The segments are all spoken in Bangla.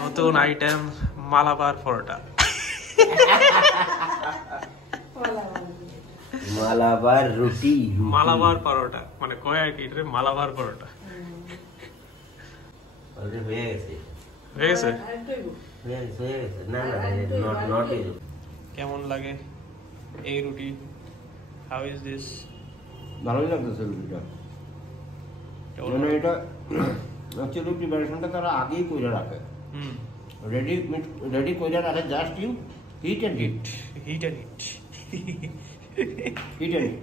নতুন আইটেম মালাবার পরোটা। মালাবার রুটি, মালাবার পরোটা মানে কয় আর কি রে, মালাবার পরোটা অলরেডি হয়ে গেছে। হয়ে গেছে? হয়ে গেছে। না না, কেমন লাগে এই রুটি? How is this? ভালোই লাগতেছে রুটিটা। মানে এটা হচ্ছে রুটি ব্যারেশনটা তারা আগেই কইরা রাখে। রেডি কইরা রাখে, just you hit and hit. Hit and hit. Hit and hit.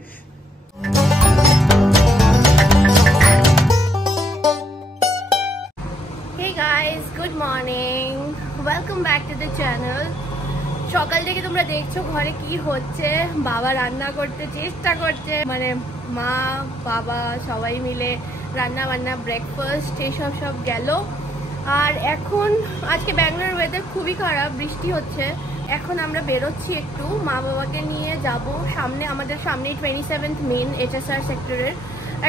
Hey guys, good morning. Welcome back to the channel. সকাল থেকে তোমরা দেখছো ঘরে কি হচ্ছে। বাবা রান্না করতে চেষ্টা করছে, মানে মা বাবা সবাই মিলে রান্না বান্না, ব্রেকফাস্ট এইসব সব গেল। আর এখন আজকে ব্যাঙ্গালোর ওয়েদার খুবই খারাপ, বৃষ্টি হচ্ছে। এখন আমরা বেরোচ্ছি একটু, মা বাবাকে নিয়ে যাব সামনে, আমাদের সামনে 27th মেন HSR সেক্টরের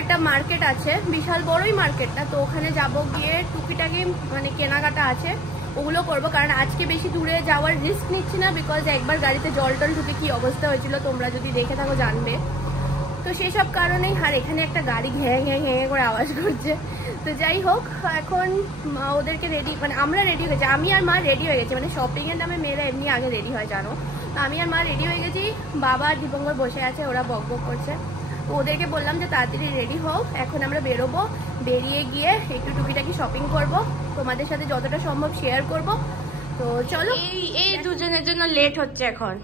একটা মার্কেট আছে, বিশাল বড়ই মার্কেটটা। তো ওখানে যাব, গিয়ে টুকিটাকি মানে কেনাকাটা আছে ওগুলো করবো, কারণ আজকে বেশি দূরে যাওয়ার রিস্ক নিচ্ছি না, বিকজ একবার গাড়িতে জল টল ঢুকে কি অবস্থা হয়েছিল তোমরা যদি দেখে থাকো জানবে। তো সেসব কারণেই, আর এখানে একটা গাড়ি ঘ্যাঁ ঘ্যাঁ ঘ্যাঁ করে আওয়াজ করছে। তো যাই হোক, এখন ওদেরকে রেডি, মানে আমরা রেডি হয়ে গেছি, আমি আর মা রেডি হয়ে গেছি। মানে শপিং এর নামে মেয়েরা এমনি আগে রেডি হয় জানো। তো আমি আর মা রেডি হয়ে গেছি, বাবা আর দীপঙ্কর বসে আছে, ওরা বক বক করছে। তো ওদেরকে বললাম যে তাড়াতাড়ি রেডি হোক, এখন আমরা বেরোবো। বেরিয়ে গিয়ে একটু টুকিটাকি শপিং করব, তোমাদের সাথে যতটা সম্ভব শেয়ার করব। তো চলো, এই দুজনের জন্য লেট হচ্ছে এখন।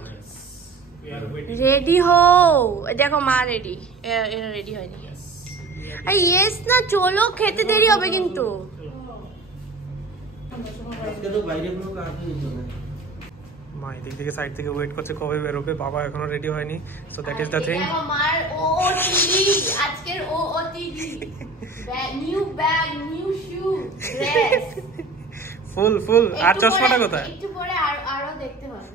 রেডি হও, দেখো মা রেডি, এরা রেডি হয়নি। ইয়েস না, চলো, খেতে দেরি হবে কিন্তু। মা এদিক থেকে সাইড থেকে ওয়েট করছে কবে বেরোবে, বাবা এখনো রেডি হয়নি। So that is the thing. আমার ওওটিডি আজকের ওওটিডি, নিউ ব্যাগ, নিউ শু, ড্রেস, ফুল। আর চশমাটা কোথায়? একটু পরে আরো দেখতে পাবে।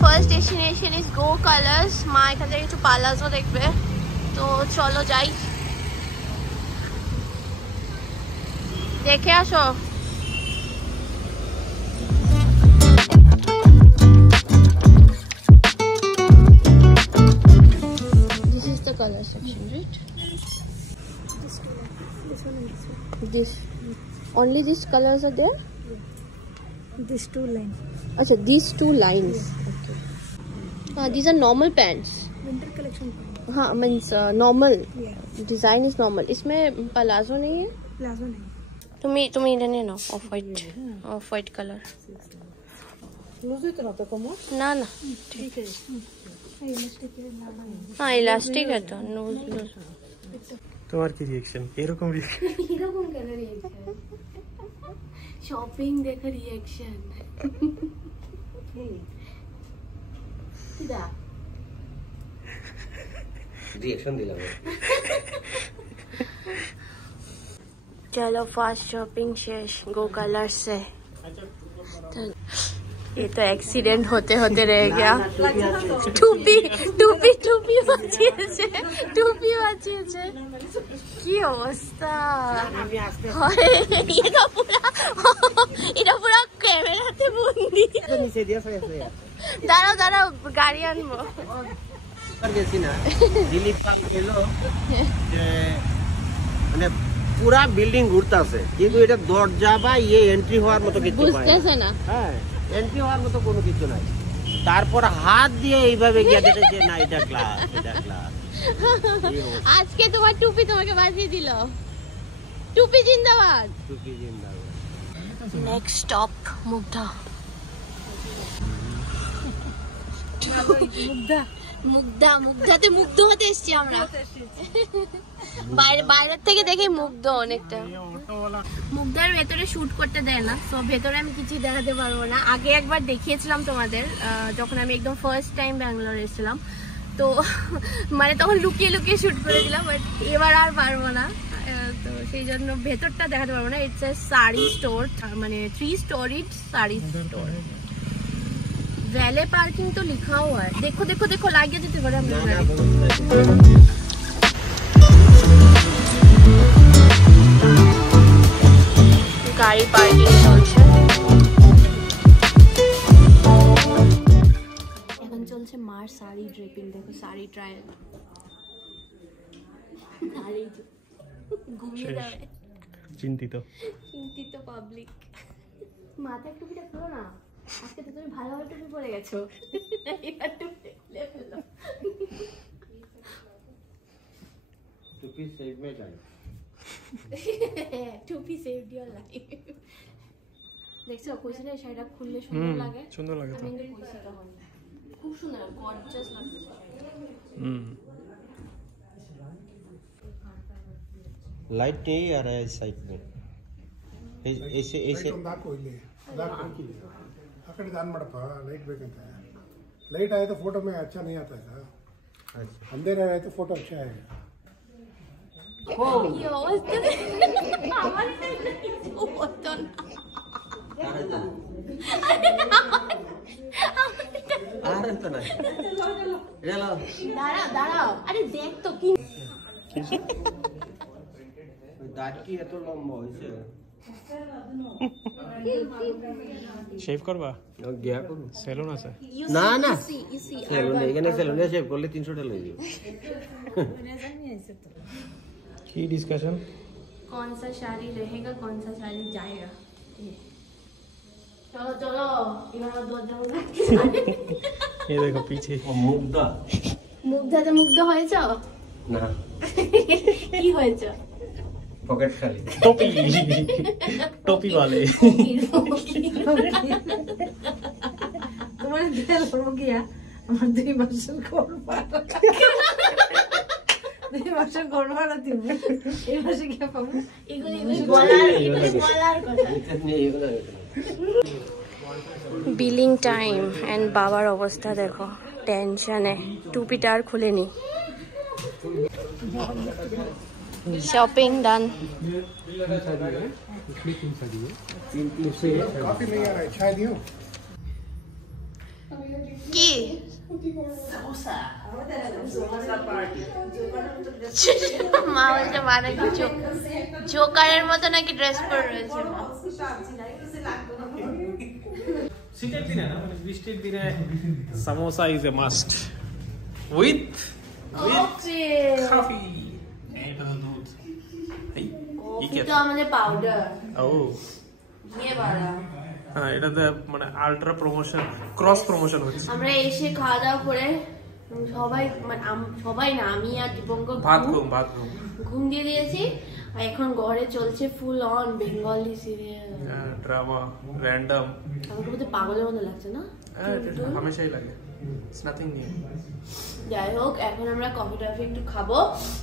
First destination is go colours. মা এখান থেকে একটু পালাজো দেখবে, তো চলো যাই, দেখে আসো। This is the color section, right? This one and this one. This. Only these colors are there? These two lines. Acha, these two lines. Okay. These are normal pants. Winter collection pants. हाँ, means normal. Yeah. Design is normal. इसमें palazzo नहीं है? Plazo नहीं. तुम्ही इधर नहीं ना, ऑफ वाइट कलर। लूज इतना तो कम हो? ना ना, ठीक है. इलास्टिक है ना. हाँ इलास्टिक है तो लूज। তোমার কি রিঅ্যাকশন? এরকম রিঅ্যাকশন? এরকম কেন রিঅ্যাকশন? শপিং দেখে রিঅ্যাকশন। কিদা রিঅ্যাকশন দিলাম। चलो फास्ट शॉपिंग शेष, गो कलर से। ये तो एक्सीडेंट होते होते रह गया। টুপি বাঁচিয়েছে, কি অবস্থা। এটা পুরো ক্যামেরাতে বন্দি। দাঁড়াও গাড়ি আনবো। গেছি না, দিলীপ পাল গেল যে মানে পুরা বিল্ডিং ঘুরতেছে, কিন্তু এটা দরজা বা এন্ট্রি হওয়ার মতো কিছু বুঝতেছে না। হ্যাঁ, এন্ট্রি হওয়ার মতো কোনো কিছু নাই। তারপর হাত দিয়ে এইভাবে গিয়ে দেখে যে না এটা গ্লাস, এটা গ্লাস। আজকে তোমার টুপি তোমাকে বাঁচিয়ে দিল। টুপি জিন্দাবাদ। টুপি জিন্দাবাদ। Next stop Mugdha. মুগ্ধাতে মুগ্ধ হতে এসছি আমরা। বাইরের থেকে দেখে মুগ্ধ অনেকটা। মুগ্ধার ভেতরে শুট করতে দেয় না, তো ভেতরে আমি কিছু দেখাতে পারবো না। আগে একবার দেখিয়েছিলাম তোমাদের, যখন আমি একদম ফার্স্ট টাইম ব্যাঙ্গালোর এসেছিলাম, তো মানে তখন লুকিয়ে শুট করে দিলাম, বাট এবার আর পারবো না। তো সেই জন্য ভেতরটা দেখাতে পারবো না। ইটস এ শাড়ি স্টোর, মানে 3 storied sari store. Valley parking তো লিখাও হয়। দেখো দেখো দেখো, লাগিয়ে যেতে পারে আমরা। গাড়ি পার্কিং চলছে। এখন চলছে মার শাড়ি ড্রেপিং। দেখো শাড়ি ট্রায়াল। ঘুমিয়ে যাবে চিন্তিত পাবলিক। মাথায় টুপিটা খুলো না, আজকে তো তুমি ভালোভাবে টুপি পরে গেছো। এবার টুপি খুলে ফেলো। টুপি সেভ মাই লাইফ। টুপি সেভড ইওর লাইফ। দেখছো কইছি না শাড়িটা খুললে সুন্দর লাগে। সুন্দর লাগে তো। আমি কিন্তু কইছি তখন খুব সুন্দর, গর্জিয়াস লাগছে। लाइट नहीं आ रहा है इस साइड में। ऐसे ऐसे ಅಕಡೆ ಆನ್ ಮಾಡಪ್ಪ, ಲೈಟ್ ಬೇಕಂತ. ಲೈಟ್ ಆಯ್ತು ಫೋಟೋ में अच्छा नहीं आता है. अंधेरा रहे तो फोटो अच्छा आएगा. কি অবস্থা আমার কিছু হতো না। আরে তো না চলো দাঁড়াও আরে দেখ তো কি দাঁত কি এত লম্বা হয়েছে। শেভ করবা? গিয়া করো সেলুন আছে? না না সেলুন এখানে সেলুনে শেভ করলে 300 টাকা লাগে। কি ডিসকাশন? कौन सा साड़ी रहेगा, कौन सा साड़ी जाएगा? चलो चलो इन्होंने दो जन ये देखो पीछे মুগ্ধা মুগ্ধাতে মুগ্ধ হয়েছ না কি হয়েছ? পকেট খালি टोपी टोपी वाले তোমার দিল হলো গিয়া আমার 2 মাসের করবা 2 মাসের করবা না দিব এই মাসে কি পাবো? এগুলো বলার কথা। বিলিং টাইম এন্ড বাবার অবস্থা দেখো, টেনশনে টুপিটা আর খুলেনি। Shopping done. कॉफी नहीं आ रहा है, चाय दियो. কি মা বলছে মা নাকি জোকারের মতো নাকি ড্রেস পরে রয়েছে মা। শীতের দিনে না, মানে বৃষ্টির দিনে samosa is a must with coffee. এটা দুধ তো আমাদের পাউডার ও নিয়ে বাড়া। হ্যাঁ, এটাতে মানে আল্ট্রা প্রমোশন, ক্রস প্রমোশন হচ্ছে। আমরা এসে খাওয়া দাওয়া করে সবাই, মানে সবাই না, আমি আর দীপঙ্কর ভাত ঘুম দিয়ে দিয়েছি। আর এখন ঘরে চলছে full on Bengali serial, drama, random. আমাকে বলতে পাগলের মতো লাগছে না? হামেশাই লাগে, ইটস নাথিং নিউ। যাই হোক, এখন আমরা কফি টফি একটু খাবো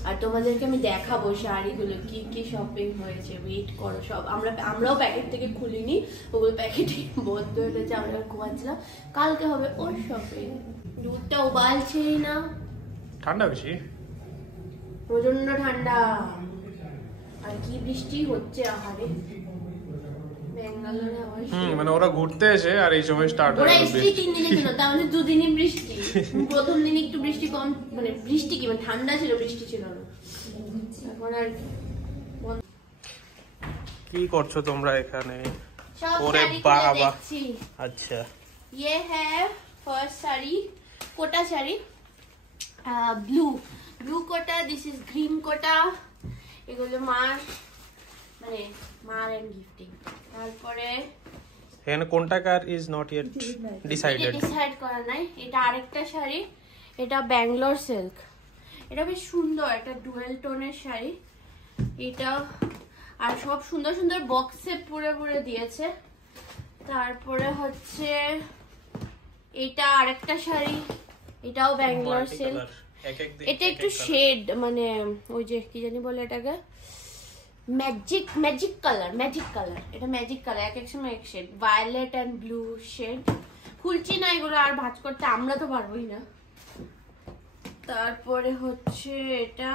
আর তোমাদেরকে আমি দেখাবো শাড়িগুলো কি কি শপিং হয়েছে। ওয়েট করো, সব আমরাও প্যাকেট থেকে খুলিনি, ওগুলো প্যাকেটে বন্ধ হয়েছে। আমরা ঘুমাচ্ছিলাম, কালকে হবে ওর শপিং। দুধটা উবালছেই না, ঠান্ডা বেশি, প্রচন্ড ঠান্ডা। আর কি বৃষ্টি হচ্ছে আহারে ব্যাঙ্গালোরে। মানে ওরা ঘুরতে এসে আর এই সময় স্টার্ট ওরা হয় এসে 3 দিনের জন্য, তার মানে 2 দিনই বৃষ্টি। প্রথম দিন একটু বৃষ্টি কম, মানে বৃষ্টি কি মানে ঠান্ডা ছিল, বৃষ্টি ছিল না। এখন আর কি করছো তোমরা এখানে? সব ওরে শাড়ি বাবা, দেখছি। আচ্ছা ये है first sari, Kota sari, blue Kota, this is green Kota. এগুলো মার, মানে মার এন্ড গিফটিং। তারপরে এখানে কোনটা কার is not yet decided, decide করা নাই। এটা আরেকটা শাড়ি, এটা ব্যাঙ্গালোর সিল্ক। এটা বেশ সুন্দর, একটা ডুয়েল টোনের শাড়ি এটা। আর সব সুন্দর সুন্দর বক্সে পুরে পুরে দিয়েছে। তারপরে হচ্ছে এটা আরেকটা শাড়ি, এটাও ব্যাঙ্গালোর সিল্ক। এটা একটু শেড, মানে ওই যে কি জানি বলে এটাকে, ম্যাজিক কালার। এটা ম্যাজিক কালার, এক এক সময় এক shade, violet and blue shade. খুলছি না এগুলো, আর ভাঁজ করতে আমরা তো পারবোই না। তারপরে হচ্ছে এটা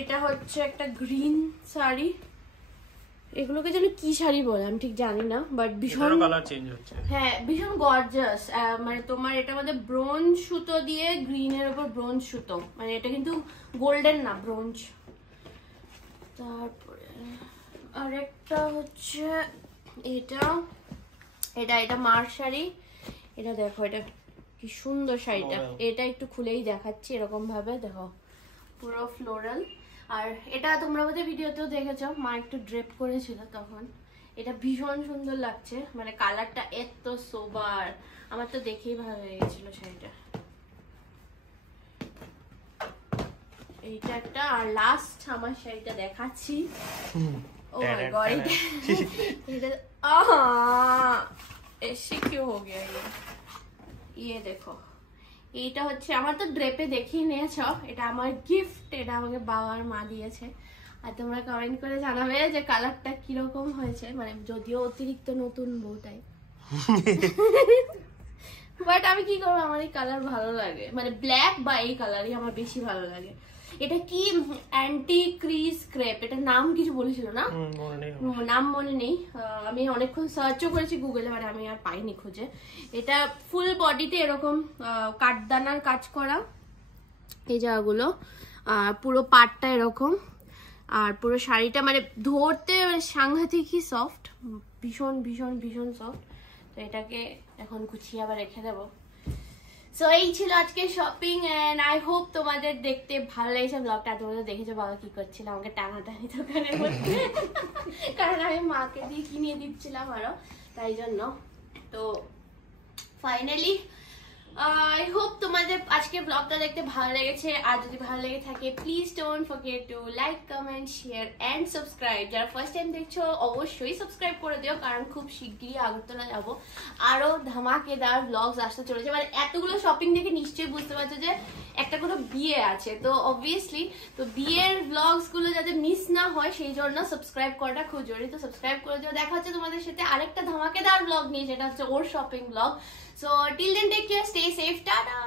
এটা হচ্ছে একটা গ্রিন শাড়ি, এগুলোকে যেন কি শাড়ি বলে আমি ঠিক জানি না, বাট ভীষণ কালার চেঞ্জ হচ্ছে। হ্যাঁ ভীষণ গর্জাস। মানে তোমার এটা মধ্যে ব্রোঞ্জ সুতো দিয়ে গ্রিনের উপর ব্রোঞ্জ সুতো, মানে এটা কিন্তু গোল্ডেন না, ব্রোঞ্জ। তারপরে আরেকটা হচ্ছে এটা এটা এটা মার শাড়ি। এটা দেখো এটা কি সুন্দর শাড়িটা, এটা একটু খুলেই দেখাচ্ছি এরকম ভাবে, দেখো পুরো ফ্লোরাল। আর এটা তোমরা বোধহয় ভিডিওতেও দেখেছো, মা একটু ড্রেপ করেছিল তখন। এটা ভীষণ সুন্দর লাগছে, মানে কালারটা এত সোবার, আমার তো দেখেই ভালো লেগেছিল শাড়িটা। এইটা একটা, আর লাস্ট আমার শাড়িটা দেখাচ্ছি। ও মাই গড, এটা ऐसे क्यों हो गया ये देखो, এইটা হচ্ছে আমার তো ড্রেপে দেখিয়ে নিয়েছো, এটা আমার গিফট, এটা আমাকে বাবার মা দিয়েছে। আর তোমরা কমেন্ট করে জানাবে যে কালারটা কিরকম হয়েছে, মানে যদিও অতিরিক্ত নতুন বউটাই, বাট আমি কি করবো, আমার এই কালার ভালো লাগে, মানে ব্ল্যাক বা এই কালারই আমার বেশি ভালো লাগে। এটা কি অ্যান্টি ক্রিজ ক্রেপ, এটা নাম কিছু বলেছিল না, নাম মনে নেই। আমি অনেকক্ষণ সার্চও করেছি গুগলে, মানে আমি আর পাইনি খুঁজে। এটা ফুল বডিতে এরকম কাঠদানার কাজ করা এই জায়গাগুলো, পুরো পাটটা এরকম, আর পুরো শাড়িটা মানে ধরতে সাংঘাতিকই সফট, ভীষণ ভীষণ ভীষণ সফট। তো এটাকে এখন গুছিয়ে আবার রেখে দেবো। সো এই ছিল আজকে শপিং, এন্ড আই হোপ তোমাদের দেখতে ভালো লেগেছে ব্লগটা। তোমরা দেখেছো বাবা কি করছিল, আমাকে টানাটানি দোকানের মধ্যে, কারণ আমি মাকে দিয়ে কিনে দিচ্ছিলাম আরো, তাই জন্য। তো ফাইনালি আই হোপ তোমাদের আজকে ব্লগটা দেখতে ভালো লেগেছে। আর যদি ভালো লেগে থাকে please don't forget to like, comment, share and subscribe. যারা ফার্স্ট টাইম দেখছো অবশ্যই সাবস্ক্রাইব করে দিও, কারণ খুব শিগগিরই আগরতলা যাবো, আরো ধামাকেদার ব্লগস আসতে চলেছে। মানে এতগুলো শপিং দেখে নিশ্চয়ই বুঝতে পারছো যে একটা কোনো বিয়ে আছে, তো অবভিয়াসলি তো বিয়ের ব্লগস গুলো যাতে মিস না হয় সেই জন্য সাবস্ক্রাইব করাটা খুব জরুরি। তো সাবস্ক্রাইব করে দিও। দেখা হচ্ছে তোমাদের সাথে আরেকটা ধামাকেদার ব্লগ নিয়ে, যেটা হচ্ছে ওর shopping blog. So till then, take care, stay safe, tada!